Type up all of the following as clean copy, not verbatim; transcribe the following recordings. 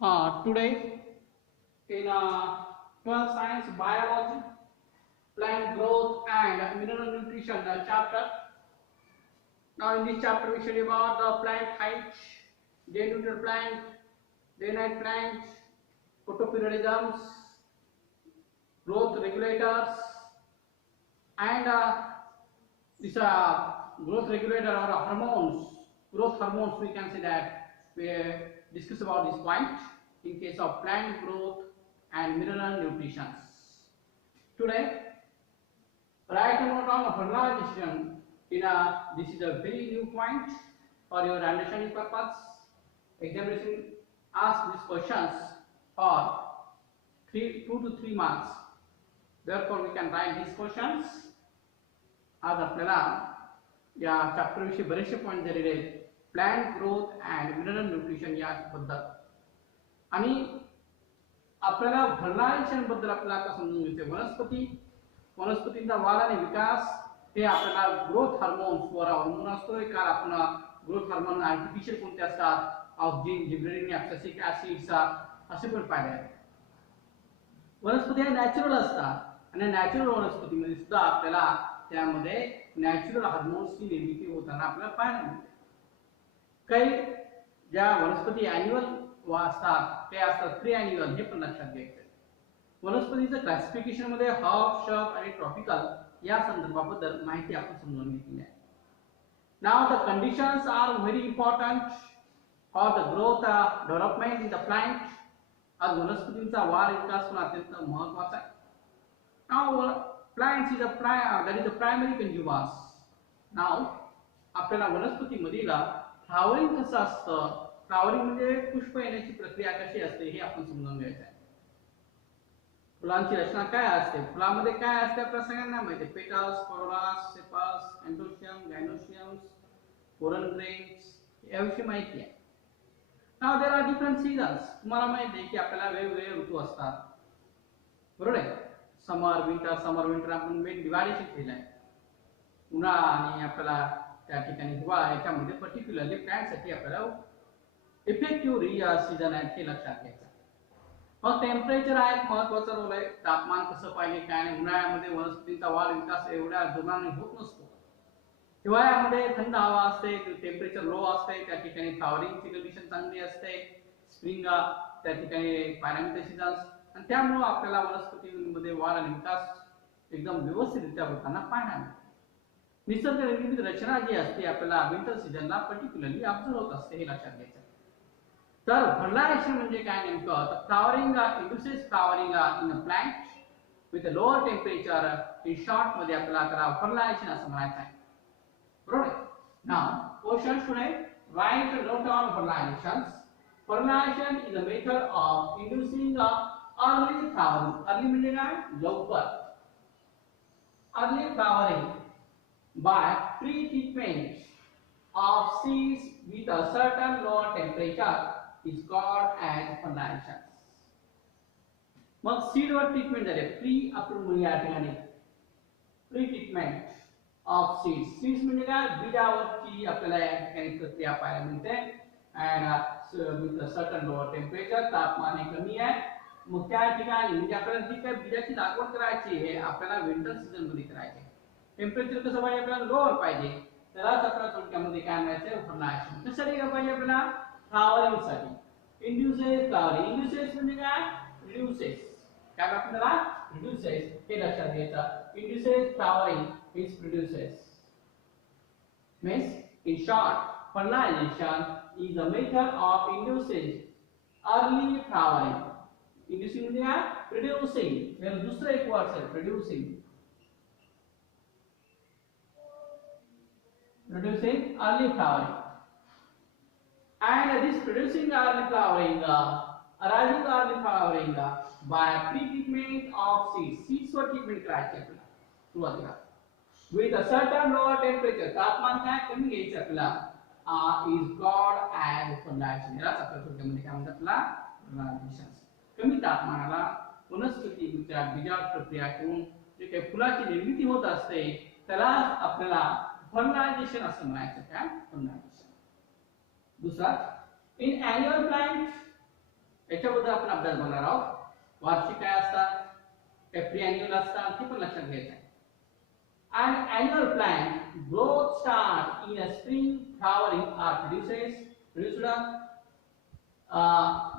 Today in 12th Science Biology, Plant Growth and Mineral Nutrition chapter. Now in this chapter we study about the plant height, day-neutral plant, day-night plant, photoperiodisms, growth regulators, and this growth regulator or hormones, growth hormones. We can say that we discuss about this point in case of plant growth and mineral nutrition. Today, write a note on fertilization. This is a very new point for your understanding purpose. Examination ask these questions for 2 to 3 marks. Therefore, we can write these questions. आज आपल्याला या chapter विषयी बरेचसे point दिलेले आहेत plant growth and mineral nutrition याबद्दल आणि आपल्याला फर्टिलायझेशन बद्दल आपल्याला आता समजून घ्यायचे वनस्पतींचा वाढ आणि विकास हे आपल्याला ग्रोथ हार्मोन्स वर अवलंबून असतो कारण आपण ग्रोथ हार्मोन आर्टिफिशियल कोणते असतात ऑक्सिजन जिब्रेलिन ॲब्सिसिक ऍसिड्स असे पण पाहिले आहेत वनस्पती हे नॅचरल असतात आणि नॅचरल वनस्पतीमध्ये सुद्धा आपल्याला त्यामध्ये नॅचरल हार्मोन्सची निर्मिती होताना आपल्याला पाहायला मिळते काही ज्या वनस्पती ॲन्युअल असतात ते असतात प्री ॲन्युअल हे पण लक्षात घ्यायचं वनस्पतीचं क्लासिफिकेशन मध्ये हर्ब शब आणि ट्रॉपिकल या संदर्भाबद्दल माहिती आपण समजून घेतली आहे now the conditions are very important for the growth development in the plant आज वनस्पतींचा वाढ विकास होणं अत्यंत महत्त्वाचा आहे now plants is that is the primary consumers now आपल्याला वनस्पतीमधील फ्लावरिंग कसं असतं फ्लावरिंग म्हणजे पुष्प येण्याची प्रक्रिया कशी असते हे आपण समजून घ्यायचं आहे फुलांची रचना काय असते फुलामध्ये काय असते आपल्या सगळ्यांना माहिती आहे petals coronas sepals androecium gynoeciums pollen grains याविषयी माहिती आहे now there are different seasons तुम्हाला माहिती आहे की आपल्याला वेगवेगळे ऋतू असतात बरोबर आहे समर विंटर आपण मेन डिवायडेशन केलं आहे उन्हाळा आणि आपल्याला त्या ठिकाणी हिवाळा याच्यामध्ये पर्टिक्युलरली प्लॅन्टसाठी आपल्याला इफेक्टिव्ह सीझन आहे हे लक्षात घ्यायचं मग टेम्परेचर हा एक महत्त्वाचा रोल आहे तापमान कसं पाहिजे काय नाही उन्हाळ्यामध्ये वनस्पतींचा वाढ विकास एवढ्या जोराने होत नसतो हिवाळ्यामध्ये थंड हवा असते टेम्परेचर लो असते त्या ठिकाणी फ्लावरिंगची कंडिशन चांगली असते स्प्रिंग त्या ठिकाणी पॅरामीटर सीझन्स आणि त्यामुळे आपल्याला वनस्पतींमध्ये वाढ आणि विकास एकदम व्यवस्थितरित्या होताना पाहायला मिळते निसर्ग निर्मित रचना जी असते आपल्याला विंटर सीझनला पर्टिक्युलरली ऑब्झर्व होत असते हे लक्षात घ्यायचं तर फर्टिलायझेशन म्हणजे काय नेमकं तर flowering induces flowering in a plant with a lower temperature in short मध्ये आपल्याला त्याला फर्टिलायझेशन असं म्हणायचं आहे बरोबर now question today right note down fertilization is a method of inducing early flowering early म्हणजे काय लवकर early flowering by pre-treatment of seeds with a certain lower temperature is called as fertilization मग seed वर treatment झाले pre आपण या ठिकाणी pre treatment of seeds म्हणजे काय बीजावरची आपल्याला या ठिकाणी प्रक्रिया पाहायला मिळते and with a certain lower temperature तापमान कमी आहे मग त्या ठिकाणी म्हणजे आपल्याला जी काय बीजाची लागवड करायची आहे आपल्याला विंटर सीझन मध्ये करायची टेम्परेचर कसं पाहिजे आपल्याला लोअर पाहिजे त्यालाच आपल्याला थोडक्यामध्ये काय म्हणायचं फर्टिलायझेशन कशासाठी काय पाहिजे आपल्याला फ्लावरिंग साठी इंड्युसेस फ्लावरिंग इंड्युसेस म्हणजे काय रिड्युसेस काय आपल्याला रिड्युसेस हे लक्षात घ्यायचं induces flowering is reduces means in short fertilization is a method of inducing early flowering inducing म्हणजे काय producing हे दुसरा एक वर्ड आहे producing early flowering and this producing early flowering arising early flowering by pre-treatment of seeds वर treatment करायची आपल्याला सुरुवातीला with a certain lower temperature तापमान काय कमी घ्यायचं आपल्याला is called as fertilization यालाच आपल्या थोडक्यामध्ये काय म्हणतात आपला fertilization कमी तापमानाला वनस्पतीच्या बीजा प्रक्रिया करून जे काही फुलाची निर्मिती होत असते त्याला आपल्याला फर्टिलायझेशन असं म्हणायचं काय फर्टिलायझेशन दूसरा इन एनुअल प्लांट याच्याबद्दल आपण अभ्यास बघणार आहोत. वार्षिक काय असतात, काय प्री अॅन्युअल असतात, ते पण लक्षात घ्यायचं आहे. An annual plant growth start in a spring, flowering are produced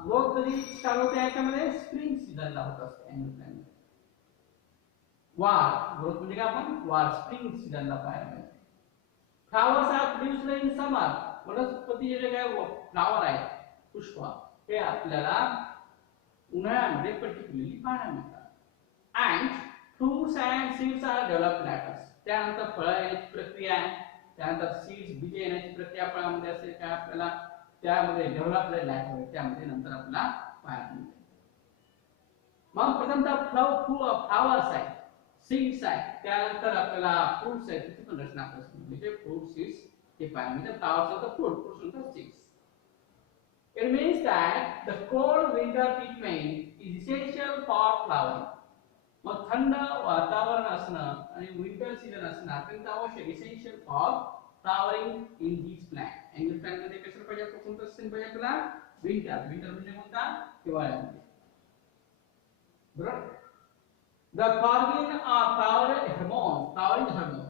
growth कधी स्टार्ट होते याच्यामध्ये स्प्रिंग सीझनला होत असते अॅन्युअल प्लांट मध्ये. वार ग्रोथ म्हणजे काय आपण वार स्प्रिंग सीझनला पाहायला मिळते. Flowers are produced in summer, वनस्पती जे काय फ्लावर आहे पुष्प हे आपल्याला उन्हाळ्यामध्ये पर्टिक्युलरली पाहायला मिळतात. And fruits and seeds are developed laters, त्यानंतर फळं येण्याची प्रक्रिया आहे, त्यानंतर सीड्स बीजे येण्याची प्रक्रिया फळामध्ये असते, काय आपल्याला त्यामध्ये डेव्हलपड लॅटर त्यामध्ये नंतर आपल्याला पाहायला मिळते. मग प्रथमतः फ्लावर्स आहे, सीड्स आहे, त्यानंतर आपल्याला फ्रुट्स आहे, त्याची पण रचना आपल्याला म्हणजे फ्रूट सीड्स हे पाहायला मिळते. फ्लावर्स होतं फ्रूट, फ्रुट्स होतं seeds. It means that the cold winter treatment is essential for flowering. मग थंड वातावरण असणं आणि विंटर सीझन असणं अत्यंत आवश्यक, essential for flowering in these plants. Angle plant मध्ये कसं पाहिजे, कोणतं सीझन पाहिजे आपल्याला, विंटर. विंटर म्हणजे कोणता, हिवाळ्यामध्ये. बरोबर. The flowering flowering hormones.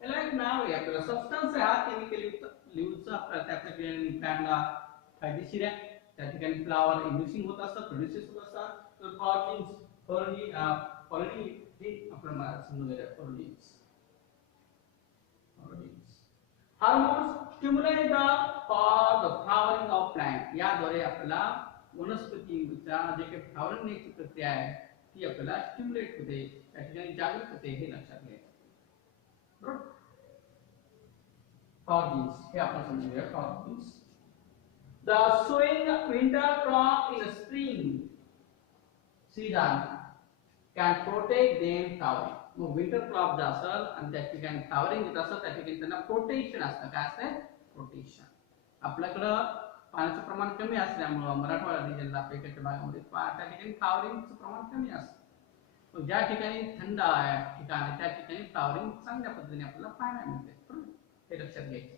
याला एक नाव आहे आपल्याला. सबस्टन्स हा केमिकल युक्त आपल्या प्लांटला फायदेशीर आहे. त्या ठिकाणी फ्लावर इंड्युसिंग होत असतात, प्रोड्युसेस होत असतात. तर पॉलिनिंग हे आपल्याला समजून घ्यायचं. Hormones stimulate the flowering of plant. याद्वारे आपल्याला वनस्पतीचा जे काही फ्लॉवरिंगची प्रक्रिया आहे ती आपल्याला स्टिम्युलेट होते, त्या ठिकाणी जागृत होते, हे लक्षात घ्यायचं. बरोबर. हॉर्मोन्स हे आपण समजूया. Hormones the sowing winter crop in spring season can protect them flowering. मग विंटर क्रॉप जर असेल आणि त्या ठिकाणी फ्लॉवरिंग येत असेल त्या ठिकाणी त्यांना प्रोटेक्शन असतं. काय असतं, प्रोटेक्शन. आपल्याकडं पाण्याचं प्रमाण कमी असल्यामुळं मराठवाडा रिजनला आपल्याकडच्या भागामध्ये त्या ठिकाणी फ्लॉवरिंगचं प्रमाण कमी असतं. मग ज्या ठिकाणी थंड आहे ठिकाण त्या ठिकाणी फ्लॉवरिंग चांगल्या पद्धतीने आपल्याला पाहायला मिळते. हे लक्षात घ्यायचं.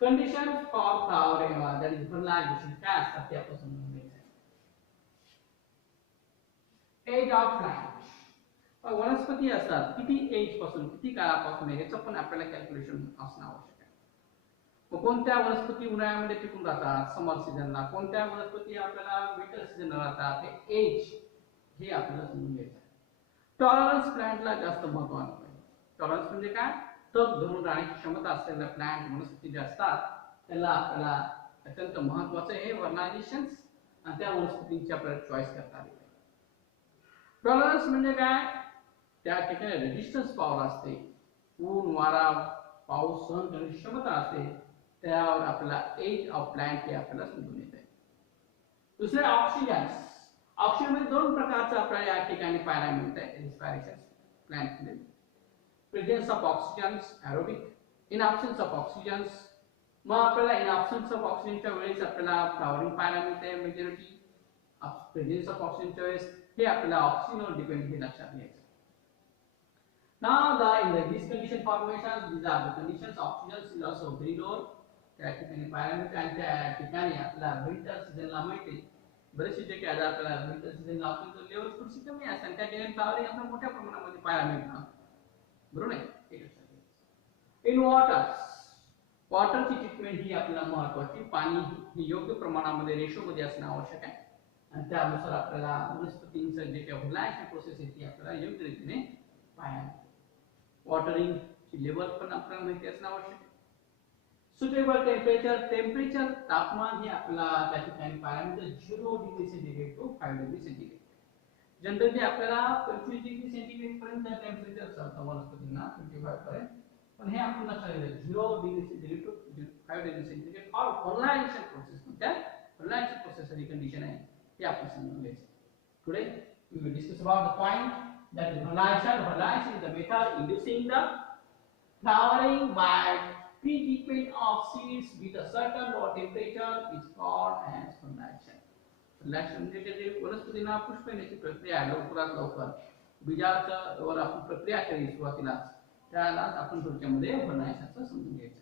Conditions for flowering that is fertilization काय असतात ते आपण समजून घ्यायचं. Age of plant. वनस्पती असतात किती एज पासून किती काळापासून याचं पण आपल्याला कॅल्क्युलेशन असणं आवश्यक आहे. मग कोणत्या वनस्पती उन्हाळ्यामध्ये टिकून राहतात समर सीझनला, कोणत्या वनस्पती आपल्याला विंटर सीझनला राहतात, हे एज हे आपल्याला समजून घ्यायचं आहे. टॉलरन्स प्लांटला जास्त महत्त्व आहे. टॉलरन्स म्हणजे काय, तग धरून राहण्याची क्षमता असलेल्या प्लांट वनस्पती जे असतात त्याला आपल्याला अत्यंत महत्त्वाचं हे वर्नायझेशन्स आणि त्या वनस्पतींची आपल्याला चॉईस करता आली पाहिजे. टॉलरन्स म्हणजे काय, त्या ठिकाणी रेजिस्टन्स पॉवर असते, ऊन वारा पाऊस सहन करण्याची क्षमता असते, त्यावर आपल्याला एज ऑफ प्लांट हे आपल्याला समजून येते. दुसरे ऑक्सिजन्स. ऑक्सिजन मध्ये दोन प्रकारचं आपल्याला या ठिकाणी पाहायला मिळतं रेस्पिरेशन प्लांट मध्ये. Presence of oxygens aerobic, in absence of oxygens. मग आपल्याला इन absence ऑफ ऑक्सिजनच्या वेळेस आपल्याला फ्लॉवरिंग पाहायला मिळते मेजॉरिटी. प्रेझेन्स ऑफ ऑक्सिजनच्या वेळेस हे आपल्याला ऑक्सिजनवर डिपेंड हे लक्षात घ्यायचं. Now in this condition formations, these are the conditions. Oxygen is also very low. त्या ठिकाणी पाहायला मिळते आणि त्या ठिकाणी आपल्याला विंटर सीझनला मिळते. बरेचसे जे काही आपल्याला विंटर सीझनला ऑक्सिजन लेवल थोडीशी कमी असते आणि त्या ठिकाणी फ्लॉवरिंग आपल्याला मोठ्या प्रमाणामध्ये पाहायला मिळतं. बरोबर आहे. इन वॉटरची ट्रीटमेंट ही आपल्याला महत्त्वाची. पाणी ही योग्य प्रमाणामध्ये रेशोमध्ये असणं आवश्यक आहे आणि त्यानुसार आपल्याला वनस्पतींचं जे काही फर्टिलायझेशन प्रोसेस आहे ती आपल्याला योग्य रीतीने पाहायला. वॉटरिंग ची लेवल पण आपल्याला माहिती असणं आवश्यक आहे. सुटेबल टेम्परेचर तापमान हे आपल्याला त्या ठिकाणी पाहायला मिळतं 0 degree centigrade to 5 degree centigrade. Generally आपल्याला 25 डिग्री सेंटीग्रेड पर्यंत टेम्परेचर चालतं वनस्पतींना 25 पर्यंत. पण हे आपण लक्षात घ्यायचं 0 degree centigrade to 5 degree centigrade for fertilization process. त्या फर्टिलायझेशन प्रोसेस ही कंडिशन आहे हे आपण समजून घ्यायचं. Today we will discuss about the point that is fertilization. Fertilization is the method inducing the flowering by pre-treatment of seeds with a certain low temperature is called as fertilization. Fertilization म्हणजे जे वनस्पतींना पुष्प येण्याची प्रक्रिया आहे लवकरात लवकर बीजाचं वर आपण प्रक्रिया केली सुरुवातीला त्याला आपण थोडक्यामध्ये फर्टिलायझेशनचं समजून घ्यायचं.